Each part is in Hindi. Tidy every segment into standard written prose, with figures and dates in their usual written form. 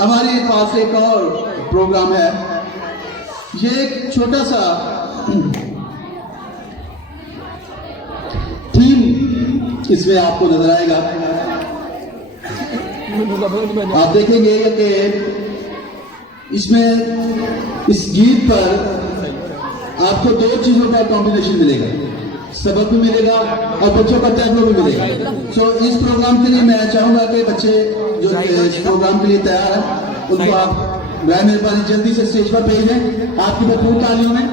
हमारे पास एक और प्रोग्राम है। ये एक छोटा सा थीम इसमें आपको नजर आएगा। आप देखेंगे कि इसमें इस गीत पर आपको दो चीजों का कॉम्बिनेशन मिलेगा, सबक भी मिलेगा और बच्चों का टेम्पो भी मिलेगा। सो इस प्रोग्राम के लिए मैं चाहूंगा कि बच्चे जो इस प्रोग्राम के लिए तैयार है उनको आप बड़ी मेहरबानी जल्दी से स्टेज पर भेजें आपकी भरपूर तालियों में।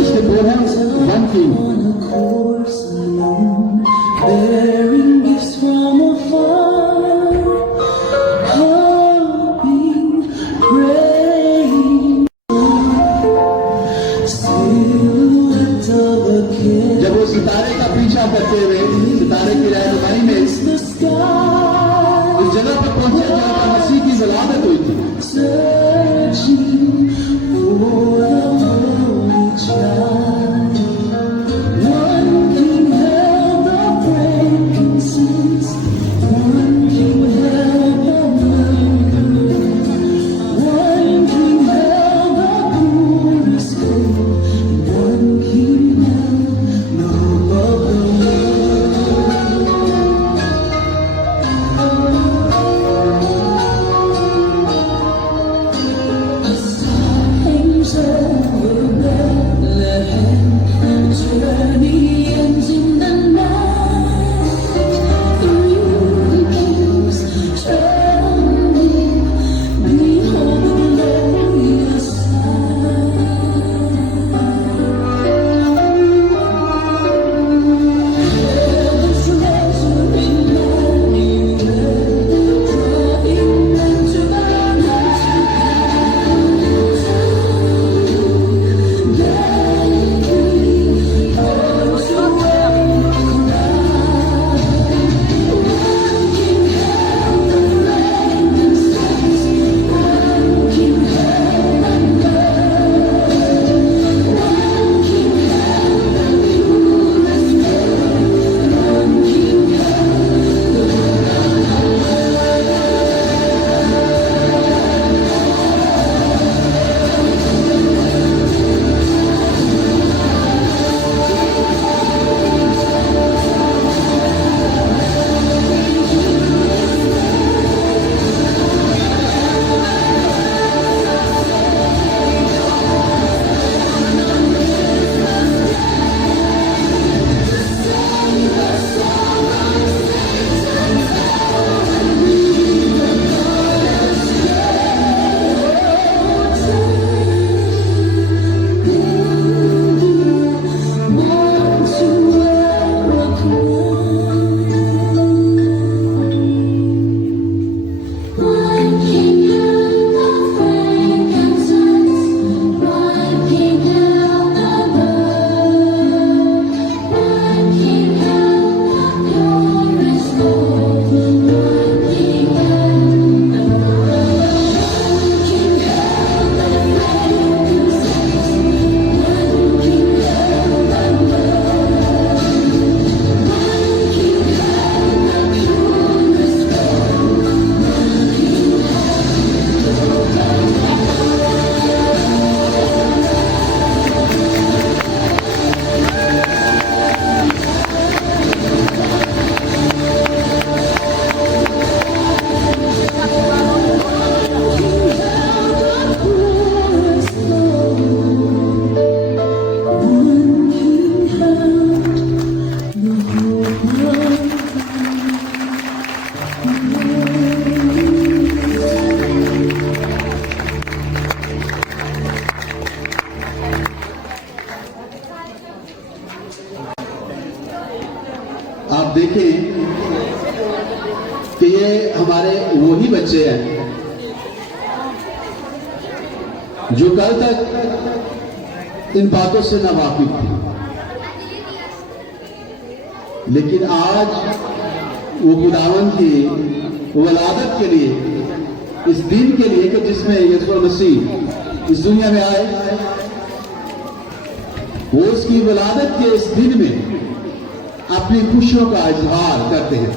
इसके बोल हैं वन किंग। जब वो सितारे का पीछा करते हुए सितारे की रहनुमाई में इस जगह पर पहुंचे जहां पर मसीह की विलादत हुई थी। आप देखें कि ये हमारे वही बच्चे हैं जो कल तक इन बातों से ना वाकिफ थे, लेकिन आज वो खुदावन की वलादत के लिए, इस दिन के लिए कि जिसमें यीशु मसीह इस दुनिया में आए, वो उसकी विलादत के इस दिन में अपनी खुशियों का इजहार करते हैं।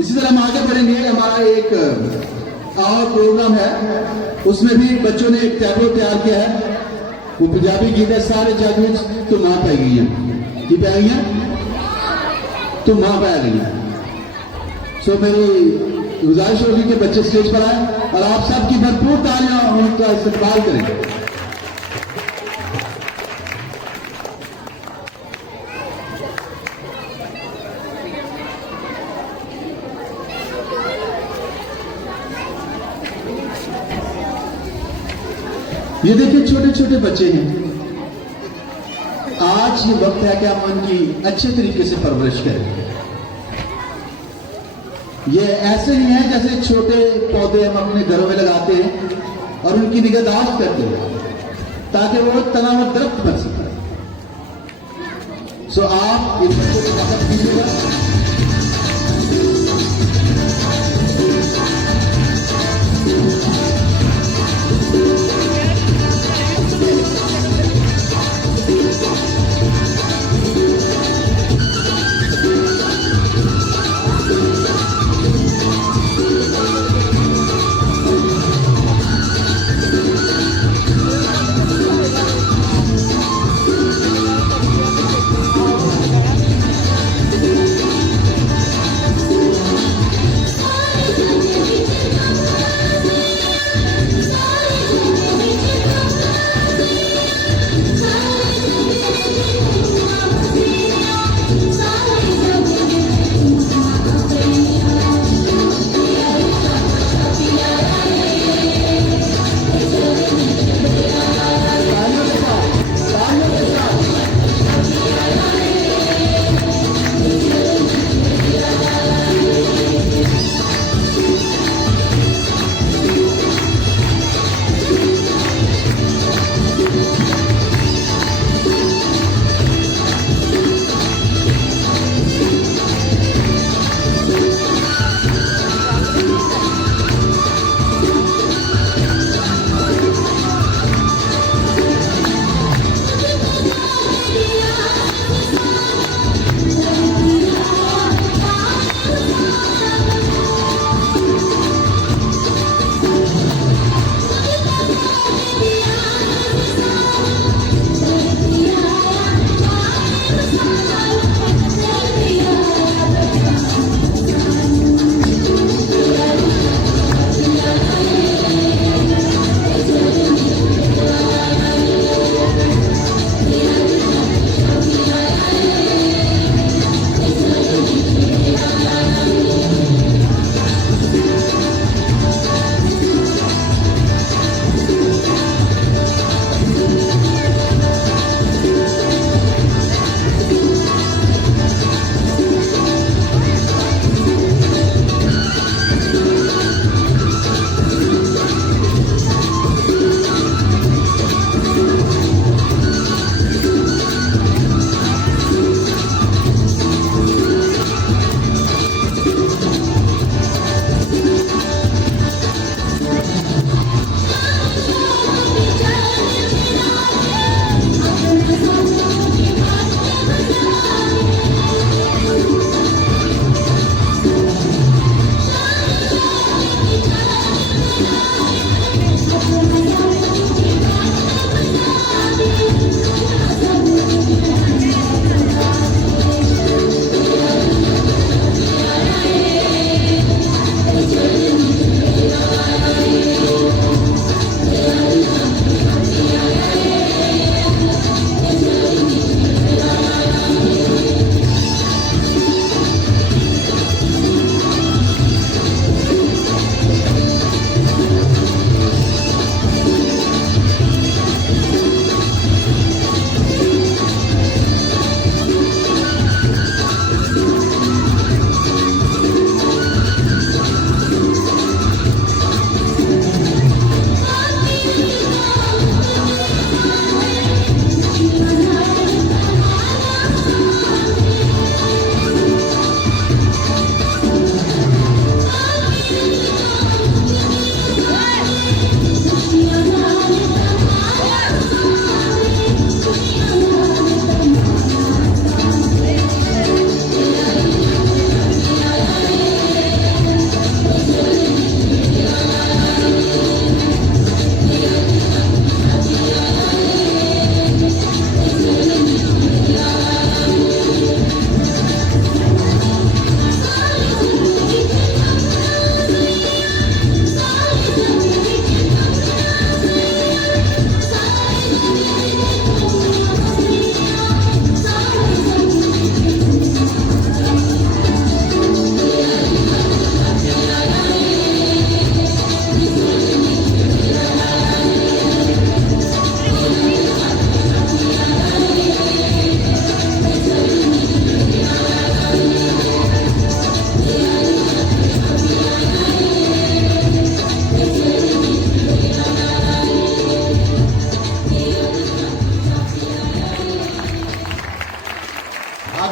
इसी तरह हम आगे बढ़ेंगे। हमारा एक और प्रोग्राम है, उसमें भी बच्चों ने एक टैबलो तैयार किया है। वो पंजाबी गीत है, सारे जग में तुम मां पै गई है। की पै गई है? तुम मां पै गई है। सो मेरी गुजारिश होगी कि बच्चे स्टेज पर आए और आप सबकी भरपूर तालियां उनका इस्तेमाल करें। ये देखिए छोटे छोटे बच्चे हैं। आज ये वक्त है कि हम उनकी अच्छे तरीके से परवरिश करें। ये ऐसे ही है जैसे छोटे पौधे हम अपने घरों में लगाते हैं और उनकी निगहदाश्त करते हैं ताकि वो तनाव दरख्त बन सके। सो आप इन बच्चों को मदद कीजिएगा।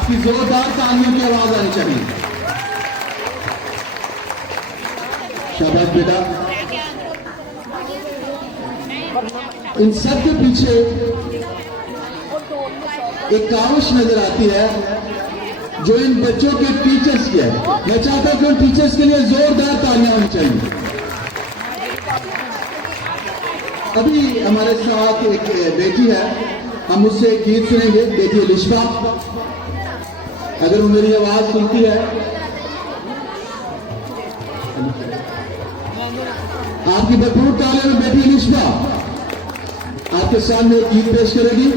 आपकी जोरदार तालियों की आवाज आनी चाहिए। शाबाश बेटा। इन सब के पीछे एक काविश नजर आती है जो इन बच्चों के टीचर्स की है। मैं चाहता हूं कि उन टीचर्स के लिए जोरदार तालियां होनी चाहिए। अभी हमारे साथ एक बेटी है, हम उससे एक गीत सुनेंगे। बेटी लिशबा, अगर वो मेरी आवाज सुनती है, आपकी भरपूर तालियों में बेटी लिशबा आपके सामने एक गीत पेश करेगी।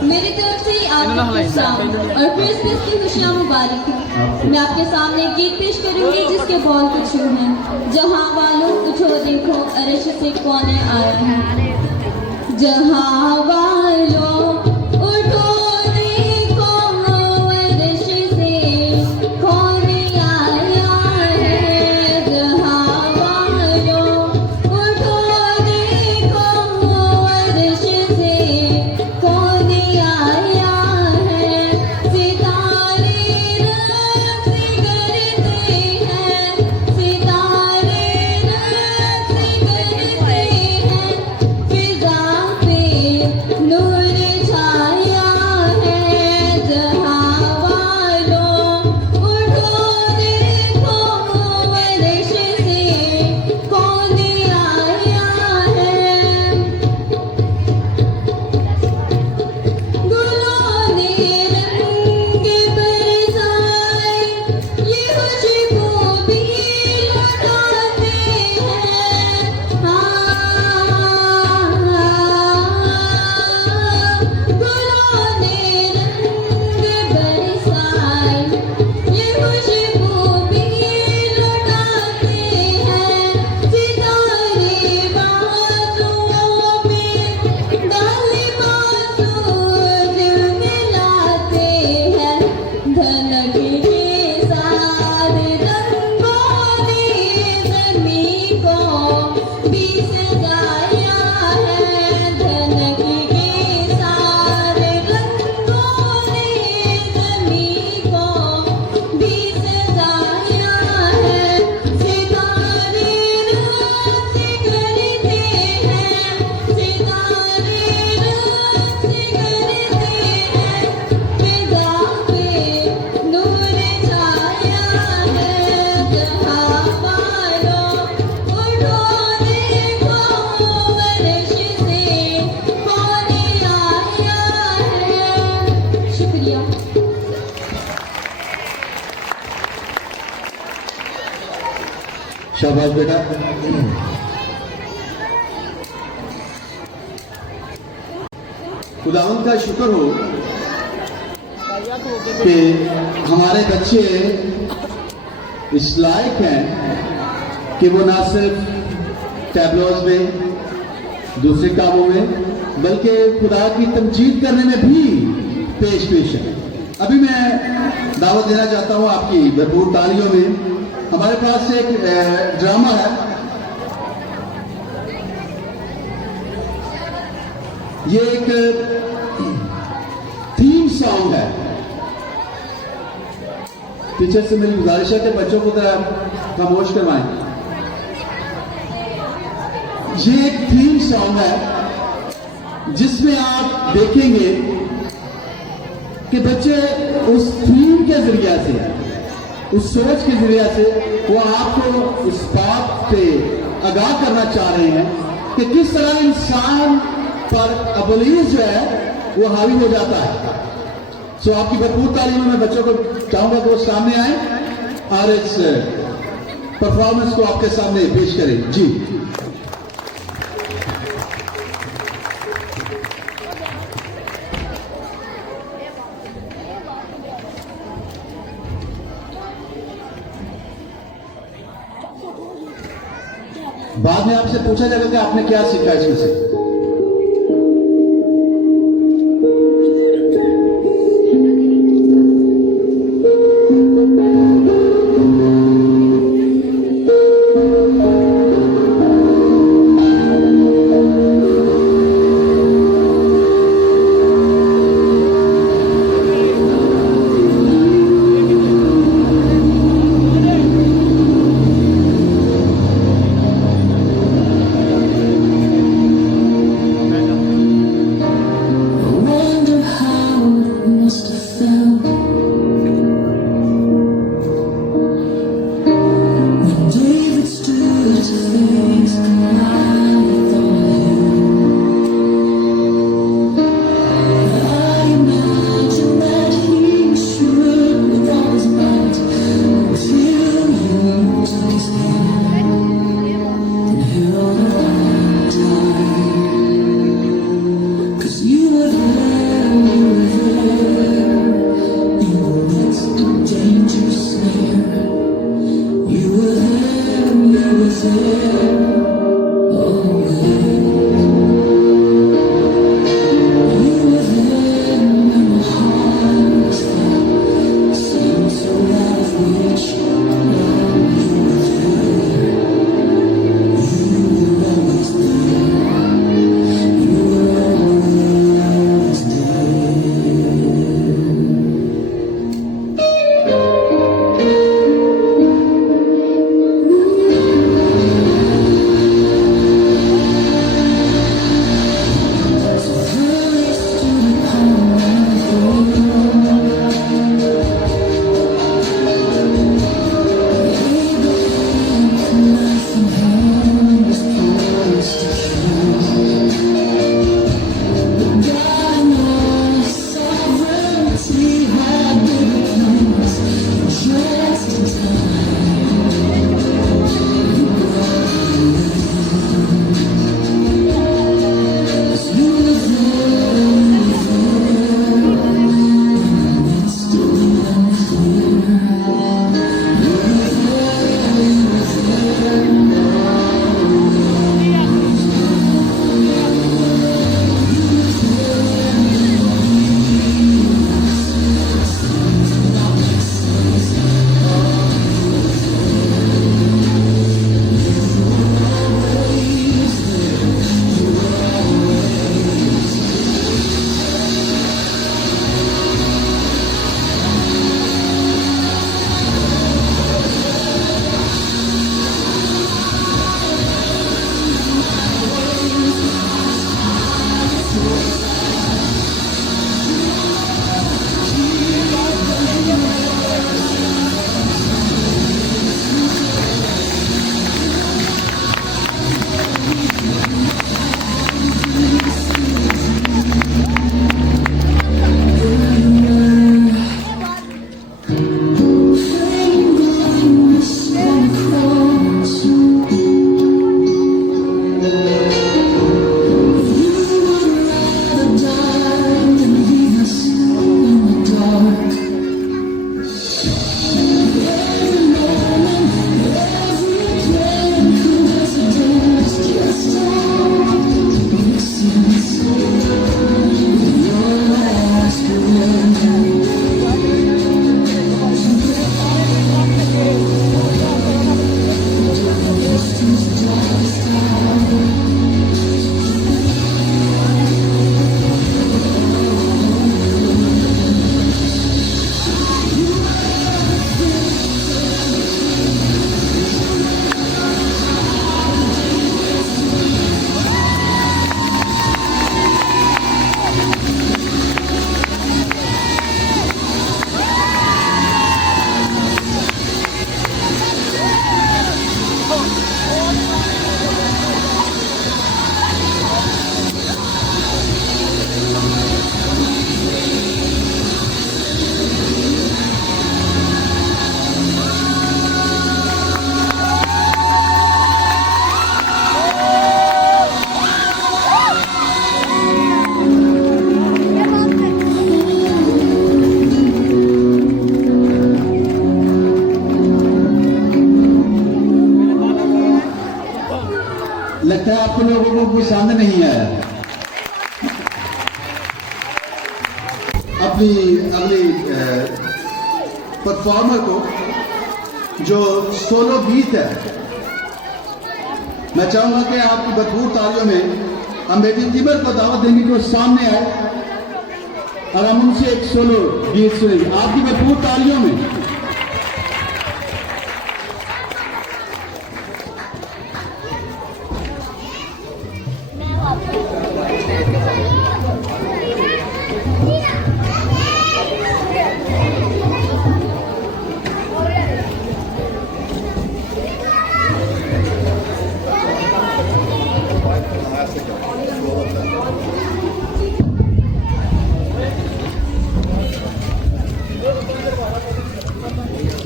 मेरी तरफ से आपको सलाम और क्रिसमस की खुशियाँ मुबारक है। मैं आपके सामने एक गीत पेश करूंगी जिसके बोल कुछ यूं हैं। जहाँ वालों उठो देखो अर्श से कौन आया है। जहाँ वालों उठो देखो अर्श से कौन आया है। जहाँ वालों उठो देखो अर्श से कौन आया है। सितारे रक्स करते हैं, सितारे रक्स करते हैं। फिजा पे नूर छाया है। जहाँ वालों उठो देखो अर्श से कौन आया है। गुलों ने रंग बरसाए, ये खुशबू भी लुटाते हैं। गुलों ने रंग बरसाए, ये खुशबू भी लुटाते हैं। सितारे बाजुओं में डाले बाजू दिल मिलाते हैं। धनक के सारे रंगों ने ज़मीं को भी सजाया है। धनक के सारे रंगों ने ज़मीं को भी सजाया है। सितारे रक्स करते हैं, सितारे रक्स करते हैं। फिजा पे नूर छाया है। जहाँ वालों उठो देखो अर्श से कौन आया है। शुक्रिया। शाबाश बेटा। खुदावंद का शुक्र हो कि हमारे बच्चे इस लायक हैं कि वो ना सिर्फ टैबलोज में, दूसरे कामों में, बल्कि खुदा की तमजीद करने में भी पेश है। अभी मैं दावत देना चाहता हूं आपकी भरपूर तालियों में। हमारे पास एक ड्रामा है। ये एक थीम सॉन्ग है। टीचर से मेरी गुजारिश है कि बच्चों को जरा खामोश करवाएं। ये एक थीम सॉन्ग है जिसमें आप देखेंगे कि बच्चे उस थीम के जरिए से, उस सोच के जरिए से वो आपको उस बात पे आगाह करना चाह रहे हैं कि किस तरह इंसान पर अबलीस जो है वो हावी हो जाता है। सो आपकी भरपूर तालीम में बच्चों को चाहूंगा कि वो सामने आए और इस परफॉर्मेंस को आपके सामने पेश करें। जी बाद में आपसे पूछा जाएगा कि आपने क्या सीखा इसमें से। आपको लोगों को पसंद नहीं आया। अपनी अगली परफॉर्मर को जो सोलो गीत है, मैं चाहूंगा कि आपकी भरपूर तालियों में हम बेटी तिमर को दावत देंगे कि वो सामने आए और हम उनसे एक सोलो गीत सुनेंगे आपकी भरपूर तालियों में।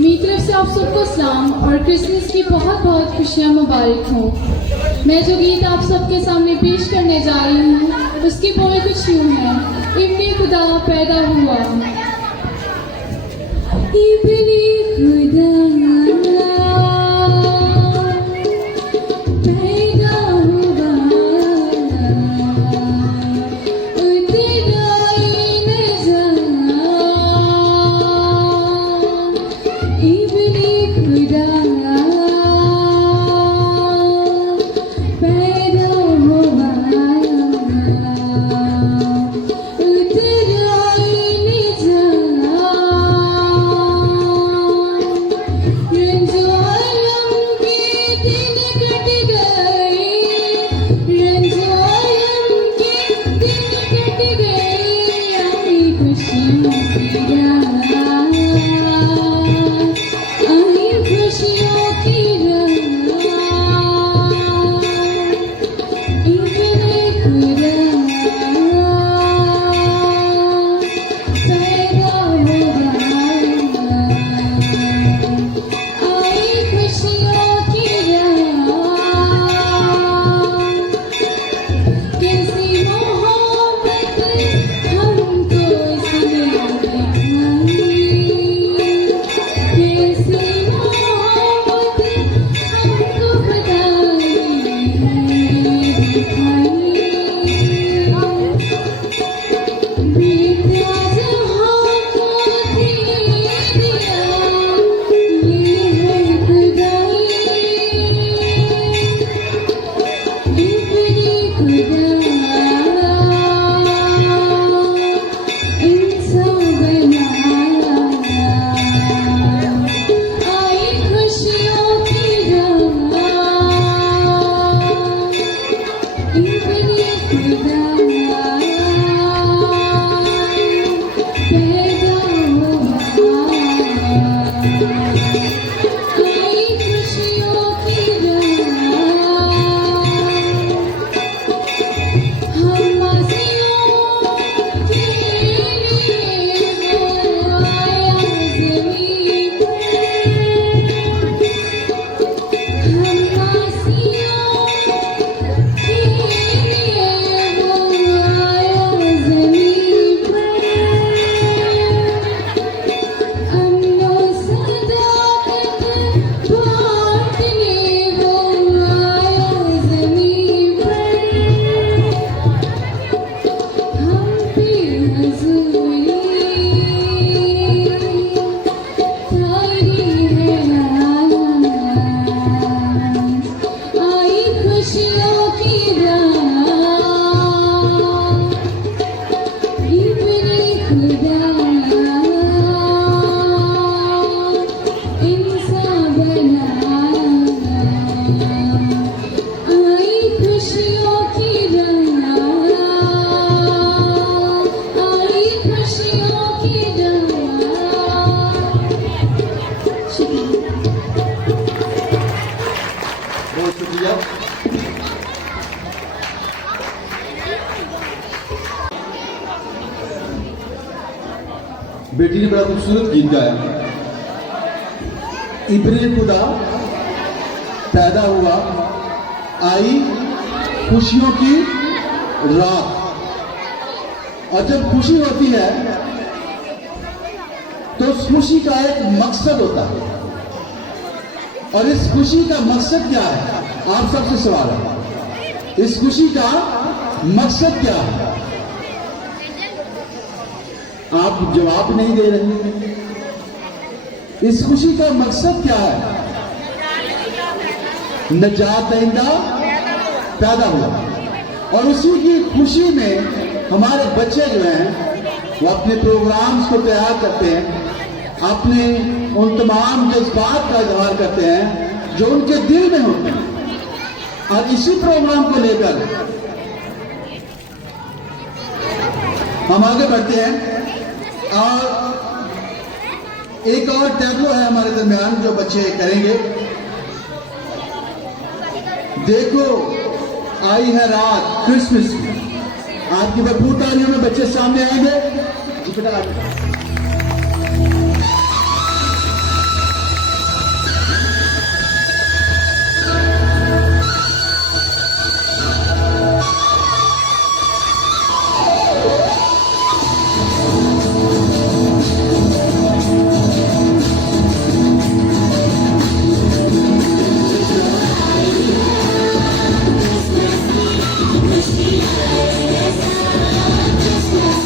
मेरी तरफ से आप सबको सलाम और क्रिसमस की बहुत बहुत खुशियाँ मुबारक हों। मैं जो गीत आप सबके सामने पेश करने जा रही हूँ उसके बोल कुछ यूँ हैं। इब्ने खुदा पैदा हुआ, इब्ने खुदा पैदा हुआ, उतराए नज़र, इब्ने खुदा पैदा हुआ, उतराए नज़र, रंजो आलम के दिन कट गए, रंजो आलम के दिन कट गए, आई खुशियों की रात, आई खुशियों की रात, इब्ने खुदा पैदा हुआ, आई खुशियों की रात, कैसी मोहब्बत हमको इसने दिखाई, कैसी मोहब्बत हमको खुदाई दिखाई, बीता जहाँ को दे दिया, ये है खुदाई, इब्ने खुदा इंसान बनाया, आई खुशियों की रात, इब्ने खुदा पैदा हुआ, आई खुशियों की रात, हम आसियों के लिए वो आया ज़मीन पर, हम आसियों के लिए वो आया ज़मीन पर, अमनो सदाकत बांटने वो आया ज़मीन पर, हम पे हज़ूरी तारी है आज, आई खुशियों की रात, इब्ने खुदा इंसान बनाया, आई खुशियों की रात, आई खुशियों की रात। शुक्रिया। बहुत शुक्रिया। बेटी ने बड़ा खूबसूरत गीत गाया, इब्ने खुदा पैदा हुआ, आई खुशियों की रात। और जब खुशी होती है तो उस खुशी का एक मकसद होता है, और इस खुशी का मकसद क्या है, आप सबसे सवाल है। इस खुशी का मकसद क्या है? आप जवाब नहीं दे रहे। इस खुशी का मकसद क्या है? नजात दहिंदा पैदा हुआ और उसी की खुशी में हमारे बच्चे जो हैं वो अपने प्रोग्राम्स को तैयार करते हैं, अपने उन तमाम जज्बात का इजहार करते हैं जो उनके दिल में होते हैं। और इसी प्रोग्राम को लेकर हम आगे बढ़ते हैं और एक और टैबलो है हमारे दरमियान जो बच्चे करेंगे। देखो आई है रात क्रिसमस की। आपकी भरपूर तालियों में बच्चे सामने आएंगे। जी बेटा आइए। Christmas,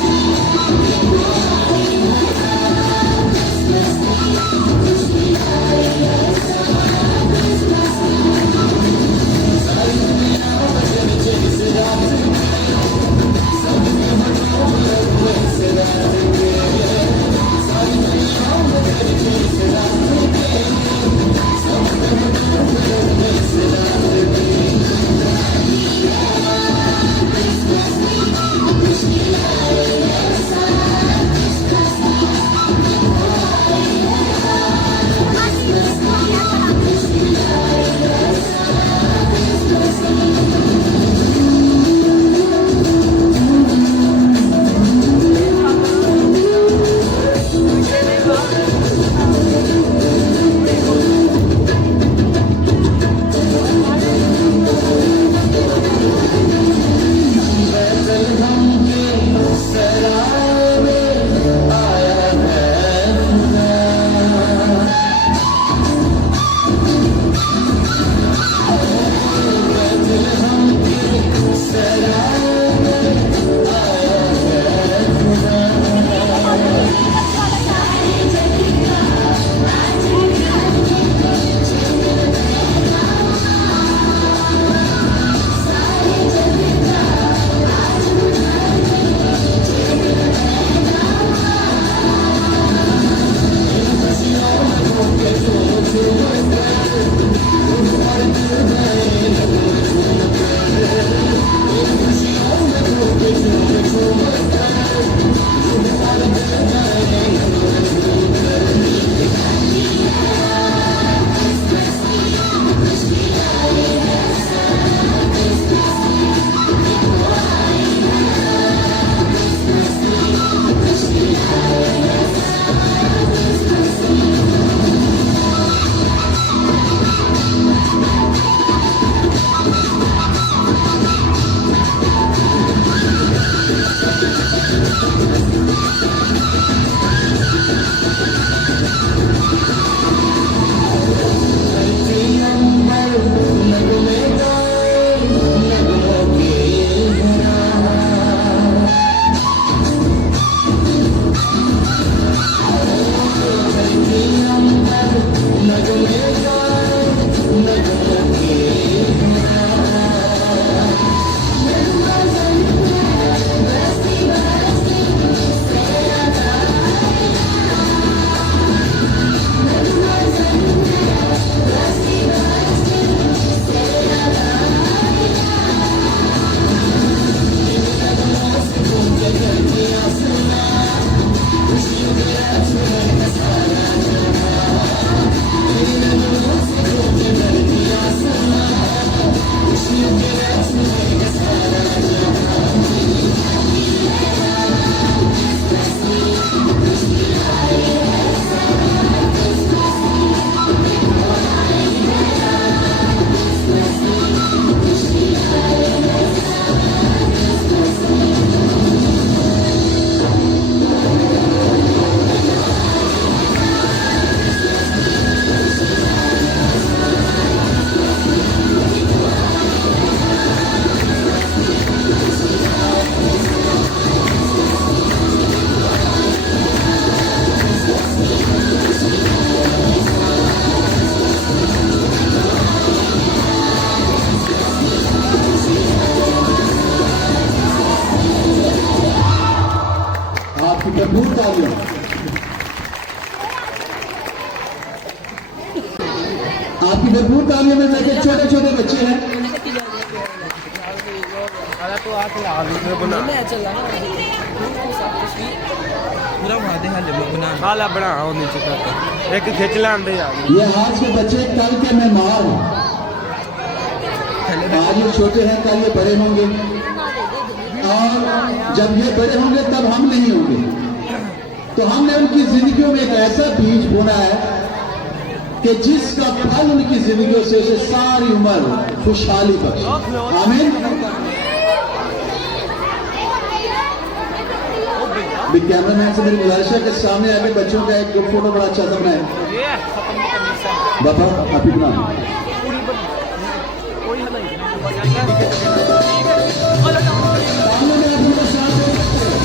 भरपूर तालियां। आपकी भरपूर तालियों में बैठे छोटे छोटे बच्चे हैं। एक खिंच लांदे यार ये आज के बच्चे कल के मेहमान हैं। आज ये छोटे हैं, कल ये बड़े होंगे, और जब ये बड़े होंगे तब हम नहीं होंगे। तो हमने उनकी जिंदगियों में एक ऐसा बीज बोना है कि जिसका फल उनकी जिंदगियों से उसे सारी उम्र खुशहाली बख्शे। आमीन। कैमरामैन से मेरी गुजारिश है कि सामने आके बच्चों का एक ग्रुप फोटो बड़ा अच्छा सा बनाए। बाबा आप ही बना। सामने में आप उनके साथ हो सकते हैं।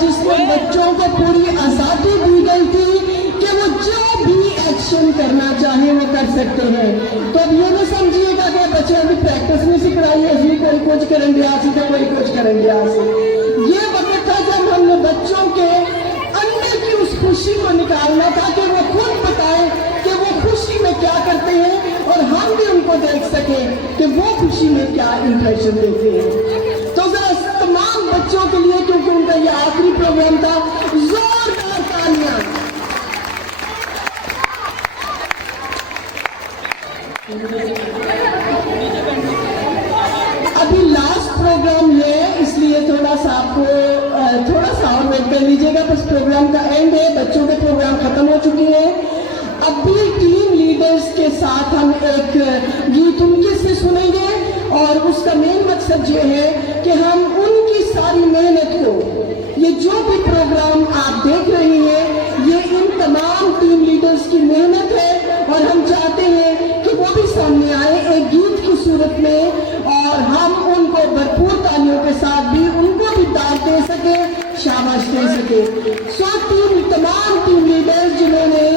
जिसमें बच्चों को पूरी आज़ादी दी गई थी कि वो जो भी एक्शन करना चाहे वो कर सकते हैं। तो अब ये नहीं समझिएगा कि बच्चे अभी प्रैक्टिस नहीं सीख रही है, अभी कोई कुछ करेंगे आज तो कोई कुछ करेंगे आज। ये वक्त था जब हमने बच्चों के अंदर की उस खुशी को निकालना था कि वो खुद बताए हम भी उनको देख सके कि वो खुशी में क्या इंप्रेशन देते हैं। तो जरा तमाम बच्चों के लिए, क्योंकि उनका ये आखिरी प्रोग्राम था, जोरदार तालियां। अभी लास्ट प्रोग्राम है, इसलिए थोड़ा सा आपको थोड़ा सा और वेट कर लीजिएगा। बस प्रोग्राम का एंड है, बच्चों के प्रोग्राम खत्म हो चुके हैं। अब भी टीम लीडर्स के साथ हम एक गीत उनके से सुनेंगे और उसका मेन मकसद ये है कि हम उनकी सारी मेहनत को, ये जो भी प्रोग्राम आप देख रहे हैं, ये इन तमाम टीम लीडर्स की मेहनत है और हम चाहते हैं कि वो भी सामने आए एक गीत की सूरत में और हम उनको भरपूर तालियों के साथ भी उनको भी दाद दे सके, शाबाश दे सके। तमाम टीम लीडर्स जिन्होंने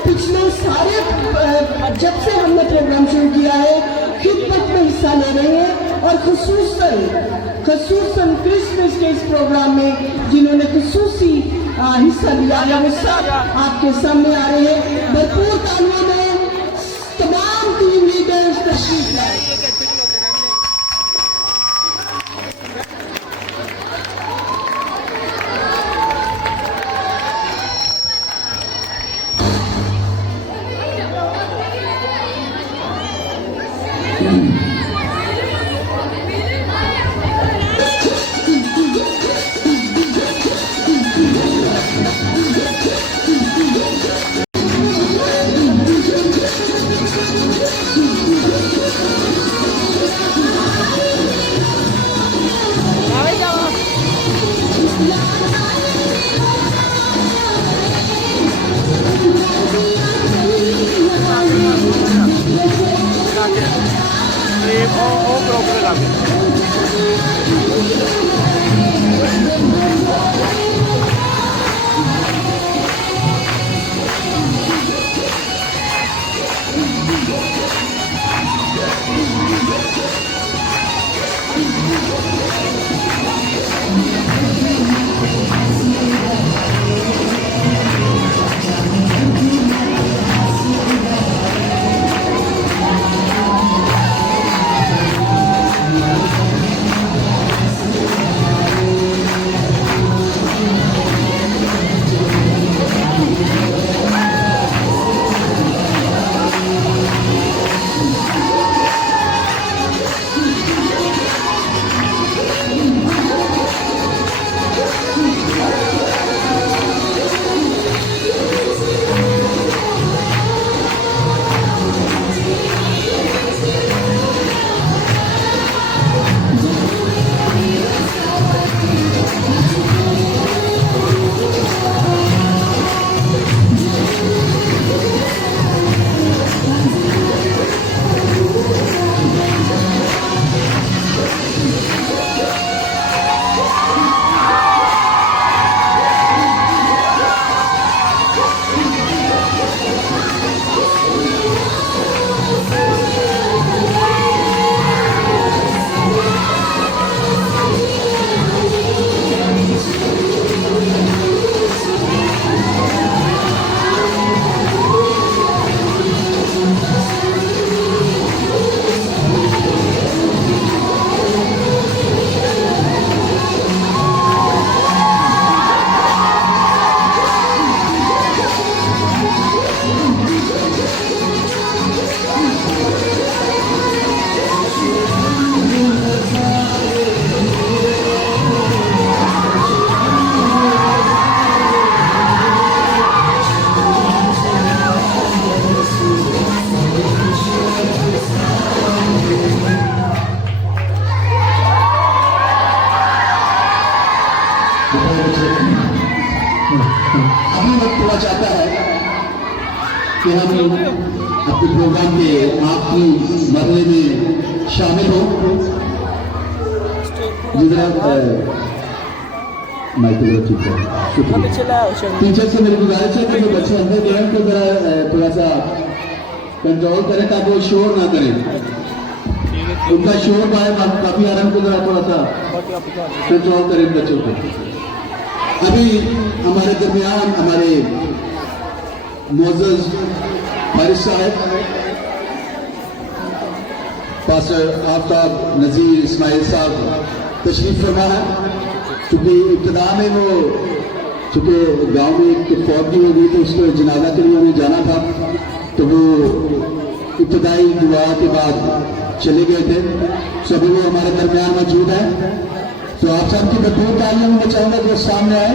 पिछले सारे जब से हमने प्रोग्राम शुरू किया है खिदमत में हिस्सा ले रहे हैं और खसूसन क्रिसमस के इस प्रोग्राम में जिन्होंने खुसूसी हिस्सा लिया है वो सब आपके सामने आ रहे हैं। भरपूर तालियों में तमाम टीम लीडर्स तशरीफ लाए। अभी वक्त थोड़ा चाहता है कि हम अपने प्रोग्राम के आखिरी मरहले में शामिल हो। टीचर से मेरी गुजारिश है कि जो बच्चे अंदर गए हैं तो जरा थोड़ा सा कंट्रोल करें ताकि वो शोर ना करें। उनका शोर काफी आ रहा है, तो जरा थोड़ा सा कंट्रोल करें बच्चों को। अभी हमारे दरमियान हमारे मोअज़्ज़ज़ फारिस साहब पास्टर आफ्ताब नज़ीर इस्माइल साहब तशरीफ फरमा है। क्योंकि इब्तदा में वो चूँकि गांव में एक फौत हो गई तो उसको जनाजा के लिए उन्हें जाना था, तो वो इब्तदाई दुआ के बाद चले गए थे। सभी वो हमारे दरमियान मौजूद हैं, तो आप सबकी भरपूर तालियों में चाहूंगा कि सामने आए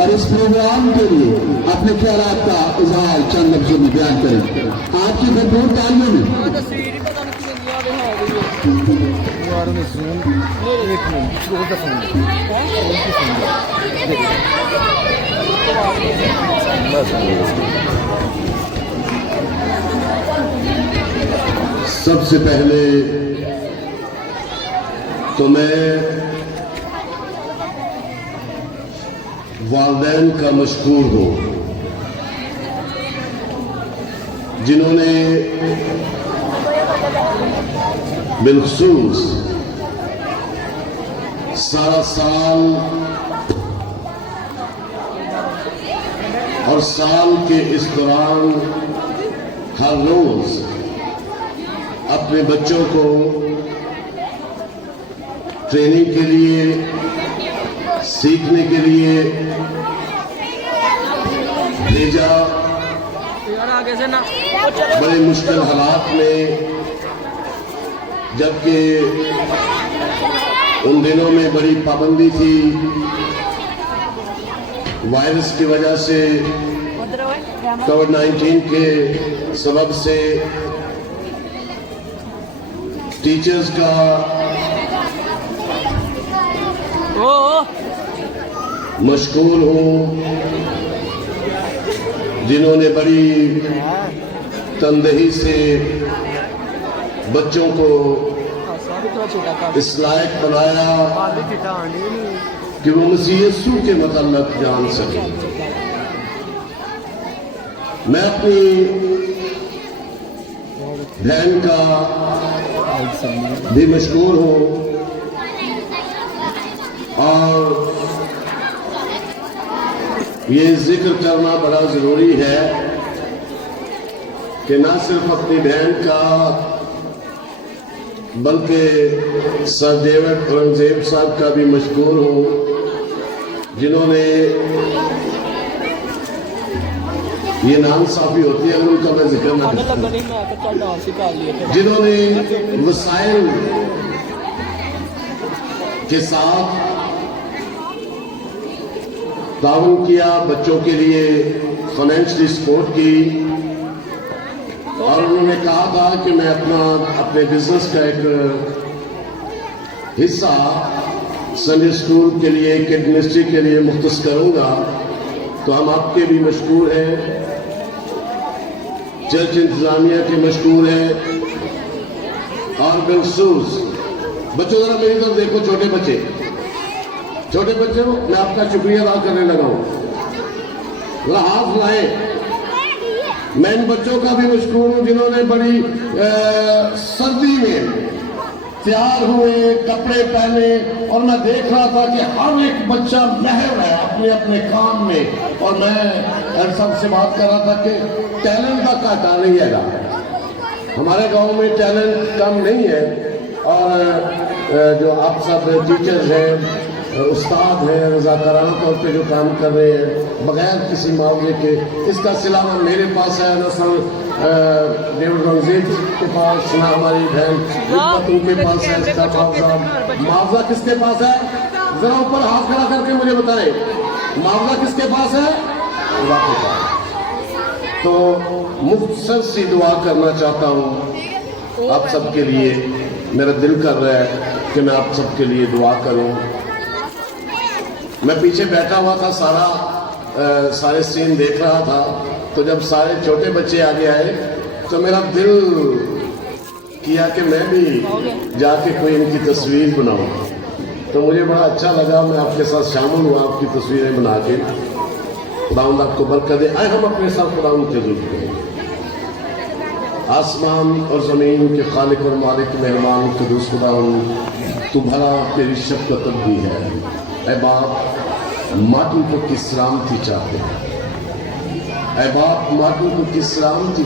और इस प्रोग्राम के लिए अपने ख्यालात का इजहार चंद लफ्जों में बयान करें। आपकी भरपूर तालियों में सबसे पहले तो मैं वालिदैन का मशकूर हूं जिन्होंने बिलखसूस सारा साल और साल के इस दौरान हर रोज अपने बच्चों को ट्रेनिंग के लिए, सीखने के लिए भेजा। बड़े मुश्किल हालात में, जबकि उन दिनों में बड़ी पाबंदी थी वायरस की वजह से, कोविड-19 के सबब से। टीचर्स का मशकूर हूं जिन्होंने बड़ी तनदेही से बच्चों को इस लायक बनाया कि वो मसीह यीशु के मतलब जान सके। मैं अपनी बहन का भी मशकूर हूं और ये जिक्र करना बड़ा जरूरी है कि ना सिर्फ अपनी बहन का बल्कि सर डेविड औरंगजेब साहब का भी मशकूर हूं जिन्होंने, ये नाइंसाफी होती है अगर उनका मैं जिक्र ना करूं, जिन्होंने वसाइल के साथ ताउन किया, बच्चों के लिए फाइनेंशियली सपोर्ट की और उन्होंने कहा था कि मैं अपने बिजनेस का एक हिस्सा संडे स्कूल के लिए, किड मिनिस्ट्री के लिए मुख्तस करूंगा। तो हम आपके भी मशकूर हैं, चर्च इंतजामिया के मशकूर हैं और बिलखसूस बच्चों जरा मेरी तरफ देखो, छोटे बच्चे हो, मैं आपका शुक्रिया अदा करने लगा हूं। जरा हाथ लाए। मैं इन बच्चों का भी मशकूर हूं जिन्होंने बड़ी सर्दी में तैयार हुए, कपड़े पहने और मैं देख रहा था कि हर एक बच्चा महर है अपने अपने काम में। और मैं सबसे बात कर रहा था कि टैलेंट का घाटा नहीं है, हमारे गांव में टैलेंट कम नहीं है। और जो आप सब टीचर्स हैं, उस्ताद हैं, रज़ाकाराना तौर पे जो काम कर रहे हैं बगैर किसी मामले के, इसका सिलसिला मेरे पास है, न डेविड औरंगजेब के पास, ना हमारी बहन उनके पास है। इसका मुआवजा किसके पास है? जरा ऊपर हाथ खड़ा करके मुझे बताएं, मुआवजा किसके पास है? अल्लाह के पास। तो मुख्तसर सी दुआ करना चाहता हूँ आप सबके लिए। मेरा दिल कर रहा है कि मैं आप सबके लिए दुआ करूं। मैं पीछे बैठा हुआ था, सारे सीन देख रहा था, तो जब सारे छोटे बच्चे आगे आए तो मेरा दिल किया कि मैं भी जाके कोई इनकी तस्वीर बनाऊं। तो मुझे बड़ा अच्छा लगा, मैं आपके साथ शामिल हुआ, आपकी तस्वीरें बना के। खुदावंद आपको बरकत दे। आए हम अपने साथ खुदावंद के ज़रूर करें। आसमान और ज़मीन के खालिक और मालिक मेहरबान क़ुद्दूस खुदावंद, तू भला, तेरी शफ़क़त भी है। ऐ बाप, माटी को किस सलामती चाहते हैं, ऐ बाप, माटी को किस सलामती